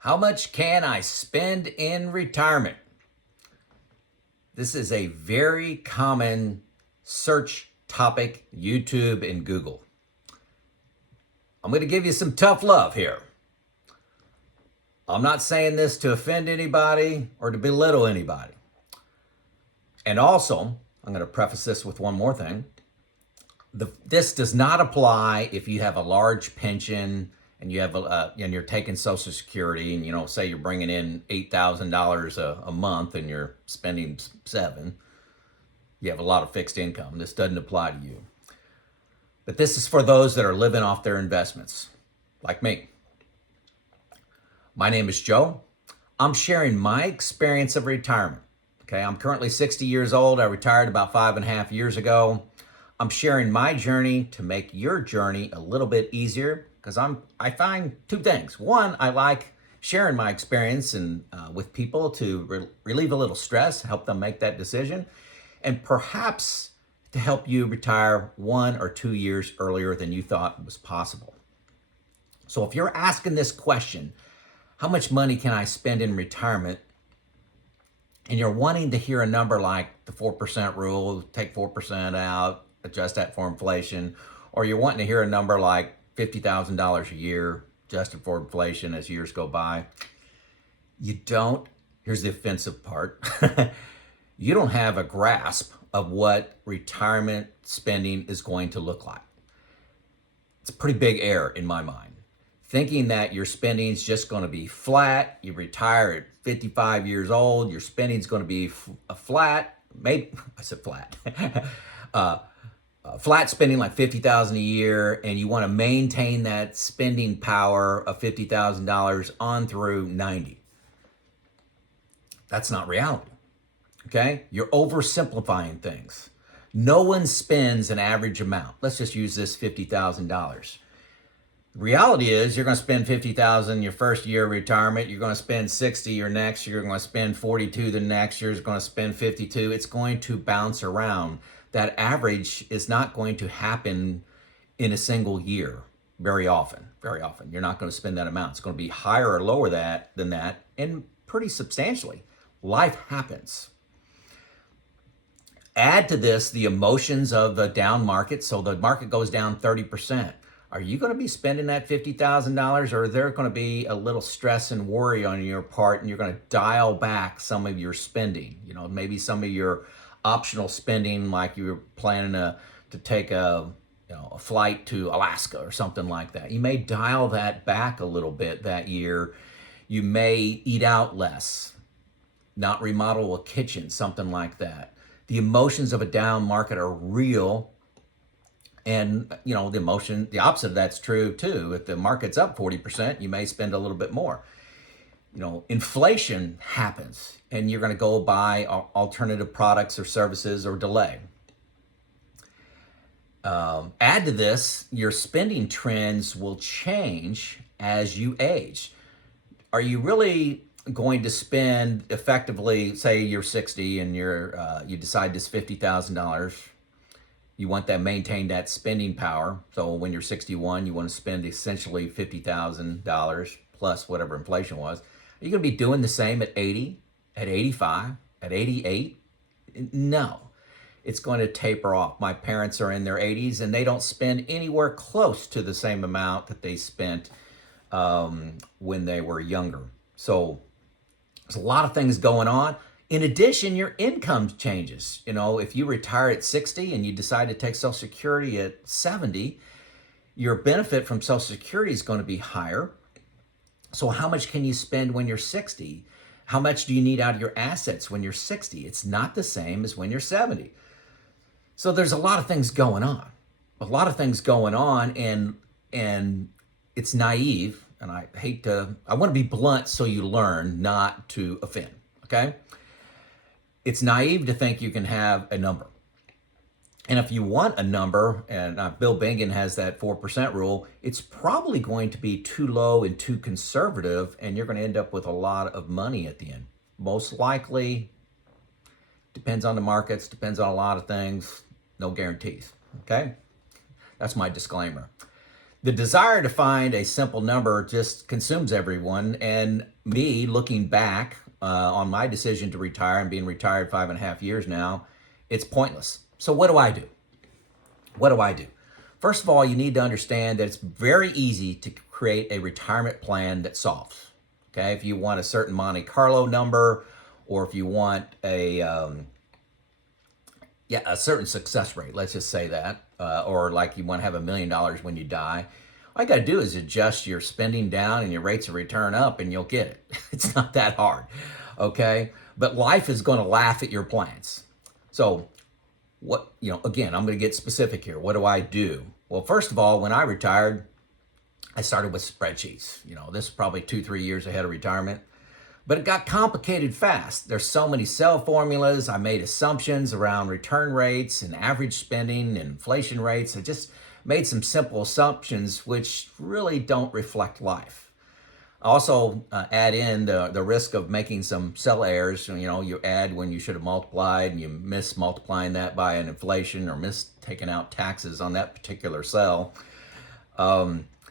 How much can I spend in retirement? This is a very common search topic, YouTube and Google. I'm going to give you some tough love here. I'm not saying this to offend anybody or to belittle anybody. And also, I'm going to preface this with one more thing. This does not apply if you have a large pension and you have and you're taking Social Security, and say you're bringing in $8,000 a month and you're spending $7,000. You have a lot of fixed income. This doesn't apply to you. But this is for those that are living off their investments, like me. My name is Joe. I'm sharing my experience of retirement. Okay, I'm currently 60 years old. I retired about 5.5 years ago. I'm sharing my journey to make your journey a little bit easier because I find two things. One, I like sharing my experience and with people to relieve a little stress, help them make that decision, and perhaps to help you retire 1 or 2 years earlier than you thought was possible. So if you're asking this question, how much money can I spend in retirement? And you're wanting to hear a number like the 4% rule, take 4% out, adjust that for inflation, or you're wanting to hear a number like $50,000 a year, adjusted for inflation as years go by. Here's the offensive part, you don't have a grasp of what retirement spending is going to look like. It's a pretty big error in my mind. Thinking that your spending is just going to be flat, you retire at 55 years old, your spending is going to be flat, maybe, I said flat, flat spending like $50,000 a year, and you want to maintain that spending power of $50,000 on through 90. That's not reality, okay? You're oversimplifying things. No one spends an average amount. Let's just use this $50,000. The reality is you're going to spend $50,000 your first year of retirement. You're going to spend $60,000 your next year. You're going to spend $42,000 the next year. You're going to spend $52,000. It's going to bounce around. That average is not going to happen in a single year very often. Very often. You're not going to spend that amount. It's going to be higher or lower than that, and pretty substantially. Life happens. Add to this the emotions of the down market. So the market goes down 30%. Are you going to be spending that $50,000, or is there going to be a little stress and worry on your part and you're going to dial back some of your spending? Maybe some of your optional spending, like you're planning to take a flight to Alaska or something like that. You may dial that back a little bit that year. You may eat out less, not remodel a kitchen, something like that. The emotions of a down market are real. And, the opposite of that's true too. If the market's up 40%, you may spend a little bit more. Inflation happens and you're going to go buy alternative products or services or delay. Add to this, your spending trends will change as you age. Are you really going to spend effectively, say you're 60 and you decide this $50,000, you want that, maintain that spending power. So when you're 61, you want to spend essentially $50,000 plus whatever inflation was. Are you going to be doing the same at 80, at 85, at 88? No, it's going to taper off. My parents are in their 80s and they don't spend anywhere close to the same amount that they spent when they were younger. So there's a lot of things going on. In addition, your income changes. If you retire at 60 and you decide to take Social Security at 70, your benefit from Social Security is going to be higher. So how much can you spend when you're 60? How much do you need out of your assets when you're 60? It's not the same as when you're 70. So there's a lot of things going on. And it's naive. And I want to be blunt so you learn not to offend, okay? It's naive to think you can have a number. And if you want a number, and Bill Bengen has that 4% rule, it's probably going to be too low and too conservative, and you're going to end up with a lot of money at the end. Most likely, depends on the markets, depends on a lot of things, no guarantees, okay? That's my disclaimer. The desire to find a simple number just consumes everyone, and me looking back on my decision to retire and being retired 5.5 years now, it's pointless. So what do I do? What do I do? First of all, you need to understand that it's very easy to create a retirement plan that solves. Okay, if you want a certain Monte Carlo number, or if you want a certain success rate, let's just say that, or like you want to have $1 million when you die, all you got to do is adjust your spending down and your rates of return up, and you'll get it. It's not that hard, okay? But life is going to laugh at your plans. So again, I'm going to get specific here. What do I do? Well, first of all, when I retired, I started with spreadsheets. This is probably 2-3 years ahead of retirement, but it got complicated fast. There's so many cell formulas. I made assumptions around return rates and average spending and inflation rates. I just made some simple assumptions which really don't reflect life. I also add in the risk of making some cell errors. You add when you should have multiplied and you miss multiplying that by an inflation or miss taking out taxes on that particular cell.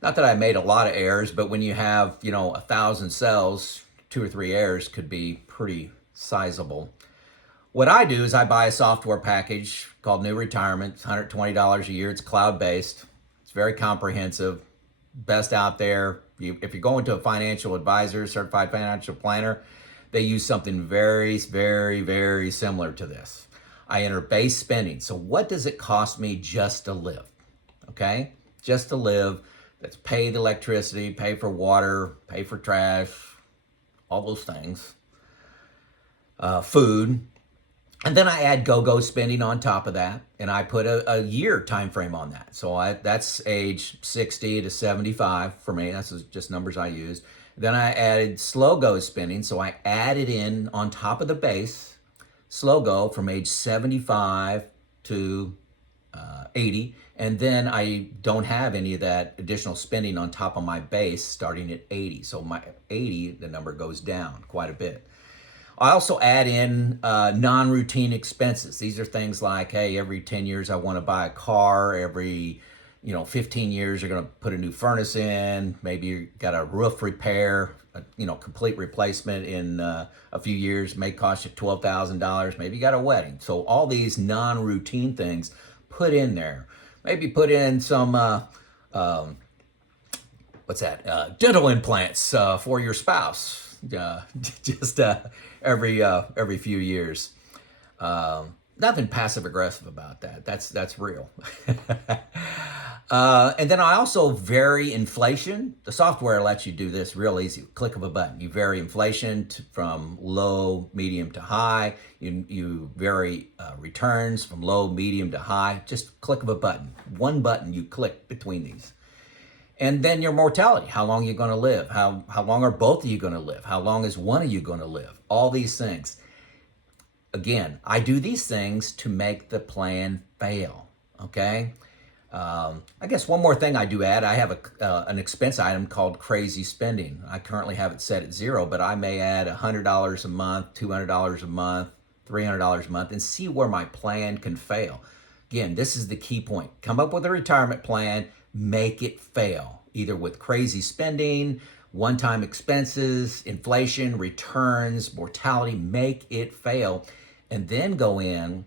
Not that I made a lot of errors, but when you have, 1,000 cells, 2 or 3 errors could be pretty sizable. What I do is I buy a software package called New Retirement. It's $120 a year. It's cloud-based. It's very comprehensive, best out there. If you're going to a financial advisor, certified financial planner, they use something very, very, very similar to this. I enter base spending. So what does it cost me just to live? Okay? Just to live. That's pay the electricity, pay for water, pay for trash, all those things. Food. And then I add go-go spending on top of that, and I put a year time frame on that. So that's age 60 to 75 for me. That's just numbers I used. Then I added slow-go spending, so I added in on top of the base, slow-go from age 75 to 80, and then I don't have any of that additional spending on top of my base starting at 80. So my 80, the number goes down quite a bit. I also add in non-routine expenses. These are things like, hey, every 10 years I want to buy a car. Every 15 years you're going to put a new furnace in. Maybe you got a roof repair, complete replacement in a few years may cost you $12,000. Maybe you got a wedding. So all these non-routine things put in there. Maybe put in some dental implants for your spouse. Just every few years. Nothing passive aggressive about that. That's real. And then I also vary inflation. The software lets you do this real easy. Click of a button. You vary inflation from low, medium to high. You vary returns from low, medium to high. Just click of a button. One button you click between these. And then your mortality, how long are you going to live? How long are both of you going to live? How long is one of you going to live? All these things. Again, I do these things to make the plan fail, okay? I guess one more thing I do add, I have an expense item called crazy spending. I currently have it set at 0, but I may add $100 a month, $200 a month, $300 a month, and see where my plan can fail. Again, this is the key point. Come up with a retirement plan, make it fail, either with crazy spending, one-time expenses, inflation, returns, mortality. Make it fail, and then go in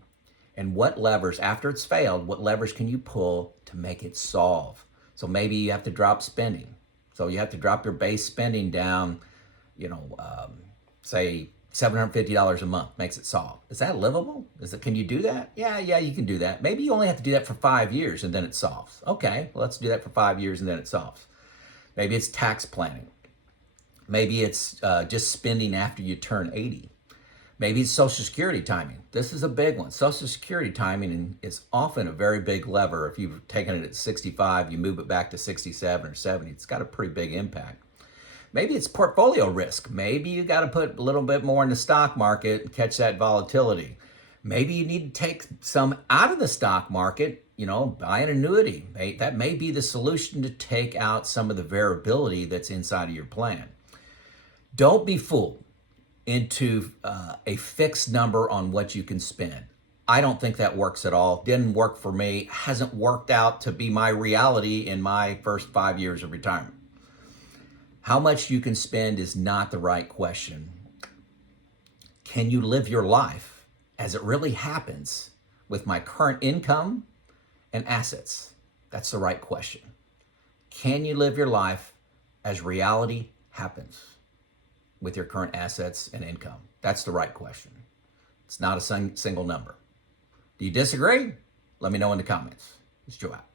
and what levers, after it's failed, what levers can you pull to make it solve? So maybe you have to drop spending. So you have to drop your base spending down, say $750 a month makes it solve. Is that livable? Can you do that? Yeah, you can do that. Maybe you only have to do that for 5 years and then it solves. Okay, let's do that for 5 years and then it solves. Maybe it's tax planning. Maybe it's just spending after you turn 80. Maybe it's Social Security timing. This is a big one. Social Security timing is often a very big lever. If you've taken it at 65, you move it back to 67 or 70. It's got a pretty big impact. Maybe it's portfolio risk. Maybe you got to put a little bit more in the stock market and catch that volatility. Maybe you need to take some out of the stock market, buy an annuity. That may be the solution to take out some of the variability that's inside of your plan. Don't be fooled into a fixed number on what you can spend. I don't think that works at all. Didn't work for me. Hasn't worked out to be my reality in my first 5 years of retirement. How much you can spend is not the right question. Can you live your life as it really happens with my current income and assets? That's the right question. Can you live your life as reality happens with your current assets and income? That's the right question. It's not a single number. Do you disagree? Let me know in the comments. It's Joe out.